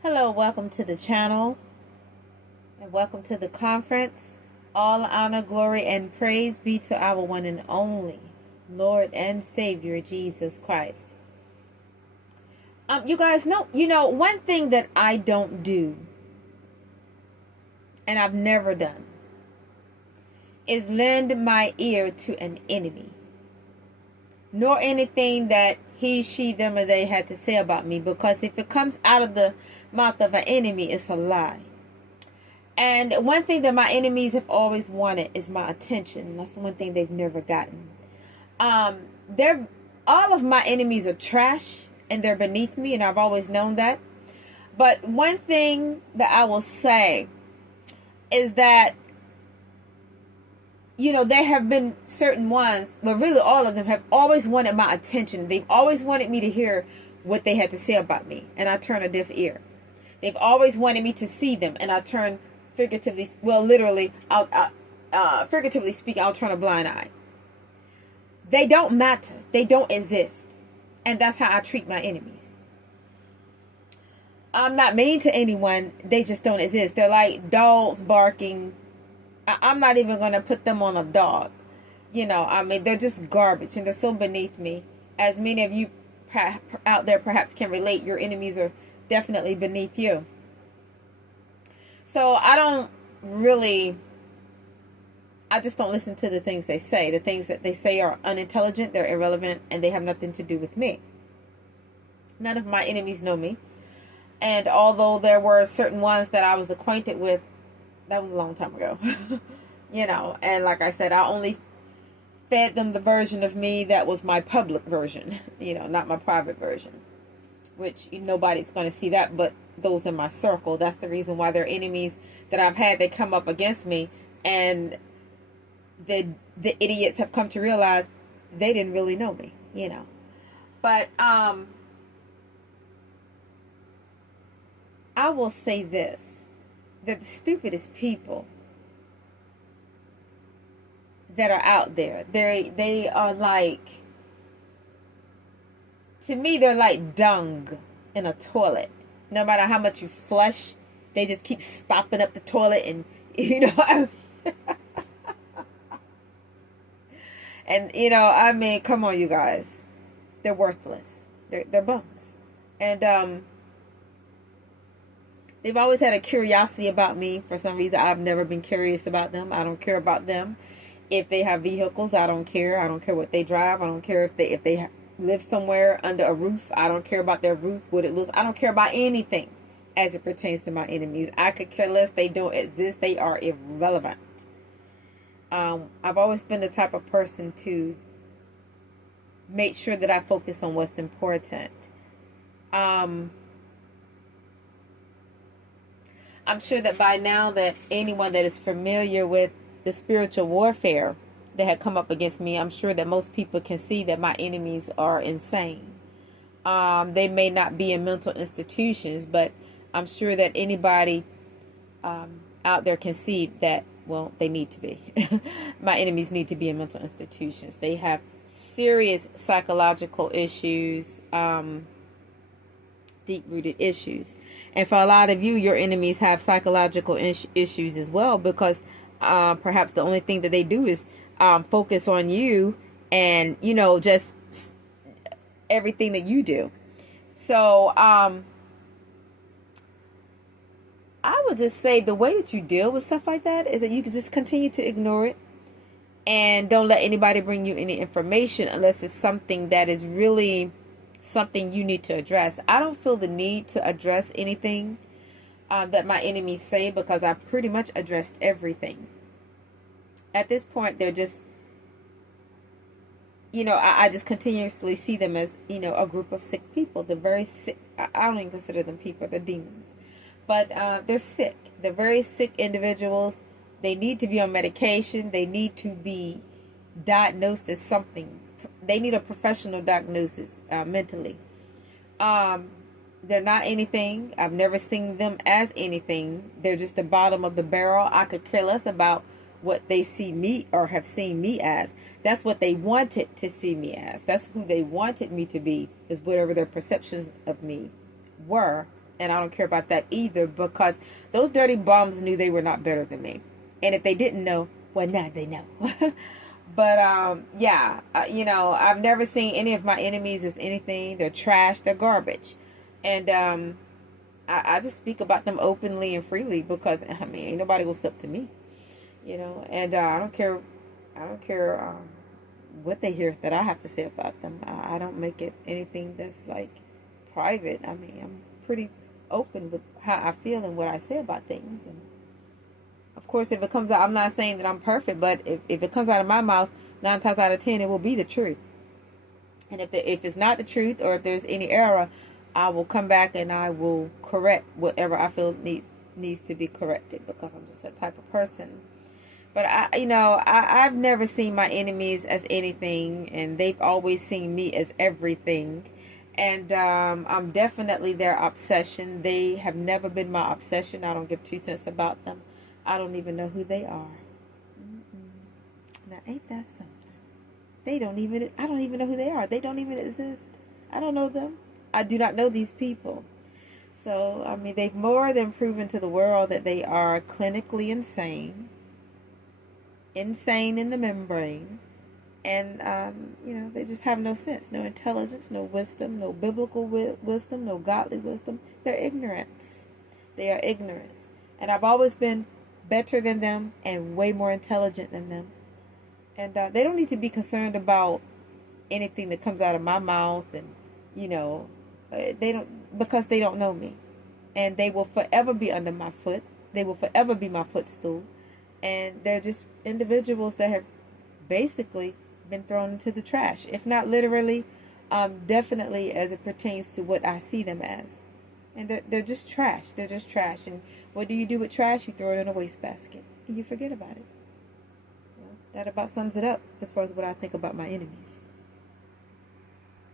Hello, welcome to the channel and welcome to the conference. All honor, glory, and praise be to our one and only Lord and Savior Jesus Christ. You guys know, one thing that I don't do and I've never done is lend my ear to an enemy, nor anything that he, she, them, or they had to say about me, because if it comes out of the mouth of an enemy, it's a lie. And one thing that my enemies have always wanted is my attention. That's the one thing they've never gotten. They're all of my enemies are trash and they're beneath me, and I've always known that. But one thing that I will say is that, there have been certain ones, well, really all of them have always wanted my attention. They've always wanted me to hear what they had to say about me, and I turn a deaf ear. They've always wanted me to see them, and I turn figuratively, well, literally, figuratively speaking, I'll turn a blind eye. They don't matter. They don't exist. And that's how I treat my enemies. I'm not mean to anyone. They just don't exist. They're like dogs barking. I'm not even going to put them on a dog. They're just garbage, and they're so beneath me. As many of you out there perhaps can relate, your enemies are definitely beneath you. So I just don't listen to the things they say. The things that they say are unintelligent, they're irrelevant, and they have nothing to do with me. None of my enemies know me. And although there were certain ones that I was acquainted with, that was a long time ago. And like I said, I only fed them the version of me that was my public version, not my private version. Which nobody's going to see that but those in my circle. That's the reason why they're enemies that I've had. They come up against me, and the idiots have come to realize they didn't really know me, But I will say this, that the stupidest people that are out there, they are like, to me, they're like dung in a toilet. No matter how much you flush, they just keep stopping up the toilet, and and come on, you guys, they're worthless. They're bums, and they've always had a curiosity about me. For some reason, I've never been curious about them. I don't care about them. If they have vehicles, I don't care. I don't care what they drive. I don't care if they live somewhere under a roof. I don't care about their roof, what it looks. I don't care about anything as it pertains to my enemies. I could care less. They don't exist. They are irrelevant. I've always been the type of person to make sure that I focus on what's important. I'm sure that by now that anyone that is familiar with the spiritual warfare that had come up against me, I'm sure that most people can see that my enemies are insane. They may not be in mental institutions, but I'm sure that anybody out there can see that, well, they need to be. My enemies need to be in mental institutions. They have serious psychological issues, deep-rooted issues. And for a lot of you, your enemies have psychological issues as well, because perhaps the only thing that they do is focus on you and, just everything that you do. So I would just say the way that you deal with stuff like that is that you can just continue to ignore it, and don't let anybody bring you any information unless it's something that is really something you need to address. I don't feel the need to address anything that my enemies say, because I've pretty much addressed everything. At this point, they're just, I just continuously see them as, a group of sick people. They're very sick. I don't even consider them people. They're demons. But they're sick. They're very sick individuals. They need to be on medication. They need to be diagnosed as something. They need a professional diagnosis mentally. They're not anything. I've never seen them as anything. They're just the bottom of the barrel. I could care less about what they see me or have seen me as. That's what they wanted to see me as. That's who they wanted me to be, is whatever their perceptions of me were And I don't care about that either, because those dirty bums knew they were not better than me. And if they didn't know, well, now they know. But yeah, I've never seen any of my enemies as anything. They're trash. They're garbage. And I just speak about them openly and freely, because I mean, ain't nobody will step to me, And I don't care. I don't care what they hear that I have to say about them. I don't make it anything that's like private. I mean, I'm pretty open with how I feel and what I say about things. And of course, if it comes out, I'm not saying that I'm perfect, but if it comes out of my mouth, 9 times out of 10, it will be the truth. And if it's not the truth, or if there's any error, I will come back and I will correct whatever I feel needs to be corrected, because I'm just that type of person. But I've never seen my enemies as anything, and they've always seen me as everything. And I'm definitely their obsession. They have never been my obsession. I don't give 2 cents about them. I don't even know who they are. Now, ain't that something? I don't even know who they are. They don't even exist. I don't know them. I do not know these people. So, I mean, they've more than proven to the world that they are clinically insane. Insane in the membrane. And, they just have no sense, no intelligence, no wisdom, no biblical wisdom, no godly wisdom. They're ignorance. They are ignorance. And I've always been better than them and way more intelligent than them. And they don't need to be concerned about anything that comes out of my mouth. And, they don't, because they don't know me. And they will forever be under my foot. They will forever be my footstool. And they're just individuals that have basically been thrown into the trash. If not literally, definitely as it pertains to what I see them as. And they're just trash. They're just trash. And what do you do with trash? You throw it in a wastebasket. And you forget about it. Well, that about sums it up as far as what I think about my enemies.